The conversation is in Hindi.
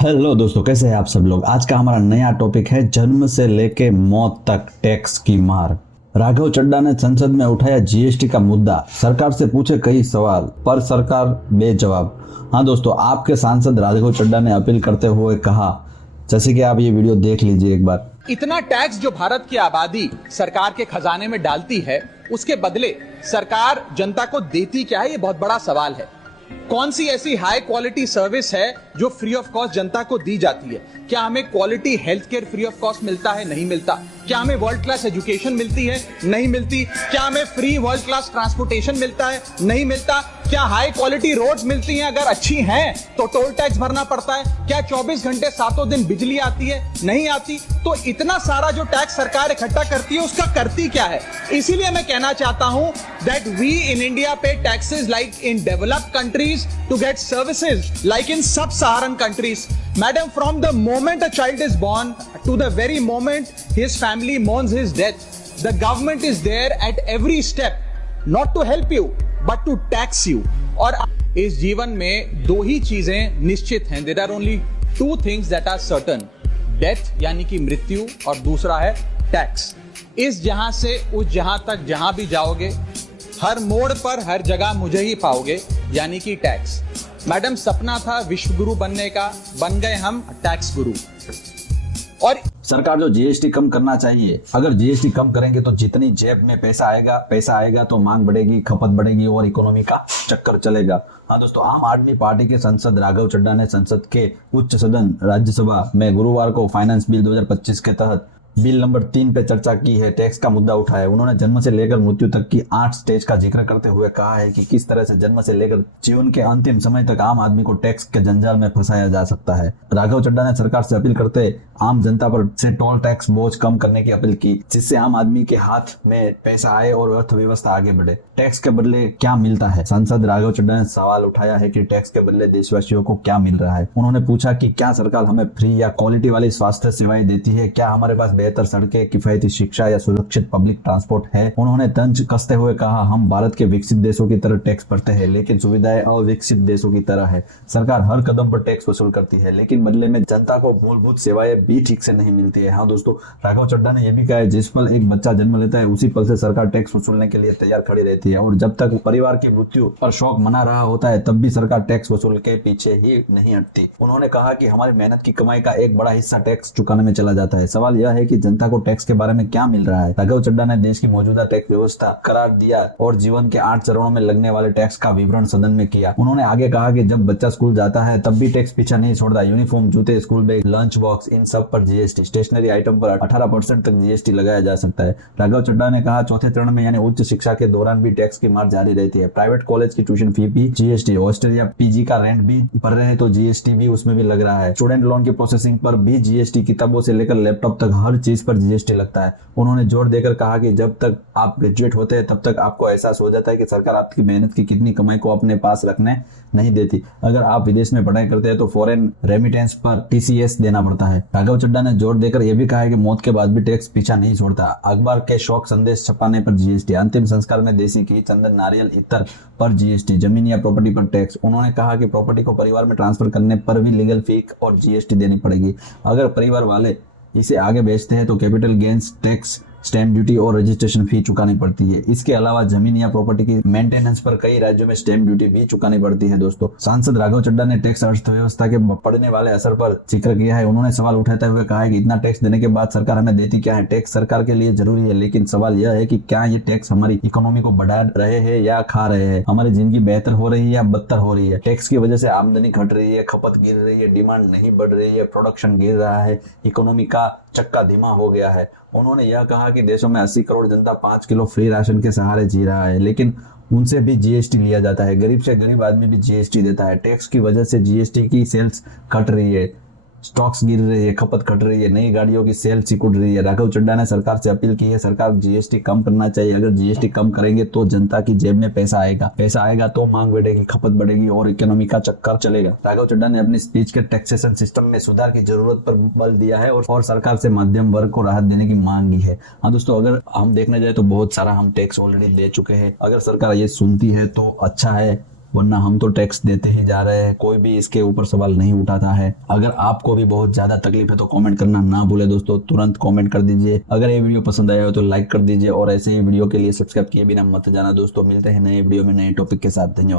हेलो दोस्तों, कैसे हैं आप सब लोग। आज का हमारा नया टॉपिक है जन्म से लेके मौत तक टैक्स की मार। राघव चड्ढा ने संसद में उठाया जीएसटी का मुद्दा, सरकार से पूछे कई सवाल पर सरकार बेजवाब। हाँ दोस्तों, आपके सांसद राघव चड्ढा ने अपील करते हुए कहा, जैसे कि आप ये वीडियो देख लीजिए एक बार। इतना टैक्स जो भारत की आबादी सरकार के खजाने में डालती है, उसके बदले सरकार जनता को देती क्या है, ये बहुत बड़ा सवाल है। कौन सी ऐसी हाई क्वालिटी सर्विस है जो फ्री ऑफ कॉस्ट जनता को दी जाती है? क्या हमें quality health care free of cost मिलता है? नहीं मिलता। क्या हमें वर्ल्ड क्लास एजुकेशन मिलती है? नहीं मिलती। क्या हमें फ्री वर्ल्ड क्लास ट्रांसपोर्टेशन मिलता है? नहीं मिलता। क्या हाई क्वालिटी रोड्स मिलती हैं? अगर अच्छी हैं तो टोल टैक्स भरना पड़ता है। क्या 24 घंटे सातों दिन बिजली आती है? नहीं आती। तो इतना सारा जो टैक्स सरकार इकट्ठा करती है, उसका करती क्या है? इसीलिए मैं कहना चाहता हूं that we in India pay taxes like in developed countries to get services like in sub Saharan countries. Madam, from the moment a child is born to the very moment his family mourns his death, the government is there at every step, not to help you, but to tax you. और इस जीवन में दो ही चीजें निश्चित हैं। There are only two things that are certain, death यानी कि मृत्यु, और दूसरा है टैक्स। इस जहां से उस जहां तक जहां भी जाओगे, हर मोड़ पर हर जगह मुझे ही पाओगे, यानी कि टैक्स। मैडम, सपना था विश्व गुरु बनने का, बन गए हम टैक्स गुरु। और सरकार जो जीएसटी कम करना चाहिए, अगर जीएसटी कम करेंगे तो जितनी जेब में पैसा आएगा तो मांग बढ़ेगी, खपत बढ़ेगी और इकोनॉमी का चक्कर चलेगा। हाँ दोस्तों, आम आदमी पार्टी के सांसद राघव चड्ढा ने संसद के उच्च सदन राज्यसभा में गुरुवार को फाइनेंस बिल 2025 के तहत बिल नंबर 3 पे चर्चा की है। टैक्स का मुद्दा उठाया। उन्होंने जन्म से लेकर मृत्यु तक की 8 स्टेज का जिक्र करते हुए कहा है कि किस तरह से जन्म से लेकर जीवन के अंतिम समय तक आम आदमी को टैक्स के जंजाल में फंसाया जा सकता है। राघव चड्ढा ने सरकार से अपील करते आम जनता पर से टोल टैक्स बोझ कम करने की अपील की, जिससे आम आदमी के हाथ में पैसा आए और अर्थव्यवस्था आगे बढ़े। टैक्स के बदले क्या मिलता है? सांसद राघव चड्ढा ने सवाल उठाया है कि टैक्स के बदले देशवासियों को क्या मिल रहा है। उन्होंने पूछा कि क्या सरकार हमें फ्री या क्वालिटी वाली स्वास्थ्य सेवाएं देती है? क्या हमारे पास बेहतर सड़कें, किफायती शिक्षा या सुरक्षित पब्लिक ट्रांसपोर्ट है? उन्होंने तंज कसते हुए कहा, हम भारत के विकसित देशों की तरह टैक्स भरते हैं, लेकिन सुविधाएं अविकसित देशों की तरह है। सरकार हर कदम पर टैक्स वसूल करती है, लेकिन बदले में जनता को मूलभूत सेवाएं भी ठीक से नहीं मिलती है। हाँ दोस्तों, राघव चड्ढा ने यह भी कहा है, जिस पल एक बच्चा जन्म लेता है उसी पल से सरकार टैक्स वसूलने के लिए तैयार खड़ी रहती है, और जब तक परिवार की मृत्यु पर शौक मना रहा होता है तब भी सरकार टैक्स वसूल के पीछे ही नहीं हटती। उन्होंने कहा कि हमारी मेहनत की कमाई का एक बड़ा हिस्सा टैक्स चुकाने में चला जाता है। सवाल यह है कि जनता को टैक्स के बारे में क्या मिल रहा है? राघव चड्ढा ने देश की मौजूदा टैक्स व्यवस्था करार दिया और जीवन के 8 चरणों में लगने वाले टैक्स का विवरण सदन में किया। उन्होंने आगे कहा कि जब बच्चा स्कूल जाता है तब भी टैक्स पीछा नहीं छोड़ता। यूनिफॉर्म, जूते, स्कूल बैग, लंच बॉक्स, इन सब पर जीएसटी। स्टेशनरी आइटम पर 18% तक जीएसटी लगाया जा सकता है। राघव चड्ढा ने कहा, चौथे चरण में यानी उच्च शिक्षा के दौरान भी टैक्स की मार जारी रहती है। प्राइवेट कॉलेज की ट्यूशन फी भी जीएसटी, हॉस्टल या पीजी का रेंट भी भर रहे हैं तो जीएसटी भी उसमें भी लग रहा है। स्टूडेंट लोन की प्रोसेसिंग पर भी जीएसटी, किताबों से लेकर लैपटॉप तक हर चीज पर जीएसटी लगता है। उन्होंने जोर देकर कहा कि जब तक आप ग्रेजुएट होते हैं तब तक आपको एहसास हो जाता है कि सरकार आपकी मेहनत की कितनी कमाई को अपने पास रखने नहीं देती। अगर आप विदेश में पढ़ाई करते हैं तो फॉरेन रेमिटेंस पर टीसीएस देना पड़ता है। राघव चड्ढा ने जोर देकर यह भी कहा है कि मौत के बाद भी टैक्स पीछा नहीं छोड़ता। अखबार के शौक संदेश छपाने पर जीएसटी, अंतिम संस्कार में देसी घी, चंदन, नारियल, इत्र पर जीएसटी, जमीन या प्रॉपर्टी पर टैक्स। उन्होंने कहा कि प्रॉपर्टी को परिवार में ट्रांसफर करने पर भी लीगल फी और जीएसटी देनी पड़ेगी। अगर परिवार वाले इसे आगे बेचते हैं तो capital gains tax, stamp duty और रजिस्ट्रेशन फी चुकानी पड़ती है। इसके अलावा जमीन या प्रॉपर्टी की मेंटेनेंस पर कई राज्यों में स्टैंप ड्यूटी भी चुकानी पड़ती है। दोस्तों, सांसद राघव चड्ढा ने टैक्स अर्थव्यवस्था के पड़ने वाले असर पर जिक्र किया है। उन्होंने सवाल उठाते हुए कहा है कि इतना टैक्स देने के बाद सरकार हमें देती क्या है? टैक्स सरकार के लिए जरूरी है, लेकिन सवाल यह है कि क्या ये टैक्स हमारी इकोनॉमी को बढ़ा रहे हैं या खा रहे हैं? हमारी जिंदगी बेहतर हो रही है या बदतर हो रही है? टैक्स की वजह से आमदनी घट रही है, खपत गिर रही है, डिमांड नहीं बढ़ रही है, प्रोडक्शन गिर रहा है, इकोनॉमी का चक्का धीमा हो गया है। उन्होंने यह कहा कि देशों में 80 करोड़ जनता 5 किलो फ्री राशन के सहारे जी रहा है, लेकिन उनसे भी जीएसटी लिया जाता है। गरीब से गरीब आदमी भी जीएसटी देता है। टैक्स की वजह से जीएसटी की सेल्स घट रही है, स्टॉक्स गिर रही है, खपत घट रही है, नई गाड़ियों की सेल सिकुड़ रही है। राघव चड्ढा ने सरकार से अपील की है, सरकार जीएसटी कम करना चाहिए। अगर जीएसटी कम करेंगे तो जनता की जेब में पैसा आएगा तो मांग बढ़ेगी, खपत बढ़ेगी और इकोनॉमी का चक्कर चलेगा। राघव चड्ढा ने अपनी स्पीच के टैक्सेशन सिस्टम में सुधार की जरूरत पर बल दिया है और सरकार से मध्यम वर्ग को राहत देने की मांग की है। हाँ दोस्तों, अगर हम देखने जाए तो बहुत सारा हम टैक्स ऑलरेडी दे चुके हैं। अगर सरकार ये सुनती है तो अच्छा है, वरना हम तो टैक्स देते ही जा रहे हैं, कोई भी इसके ऊपर सवाल नहीं उठाता है। अगर आपको भी बहुत ज्यादा तकलीफ है तो कमेंट करना ना भूले दोस्तों, तुरंत कमेंट कर दीजिए। अगर ये वीडियो पसंद आया हो तो लाइक कर दीजिए और ऐसे ही वीडियो के लिए सब्सक्राइब किए बिना मत जाना दोस्तों। मिलते हैं नए वीडियो में नए टॉपिक के साथ। धन्यवाद।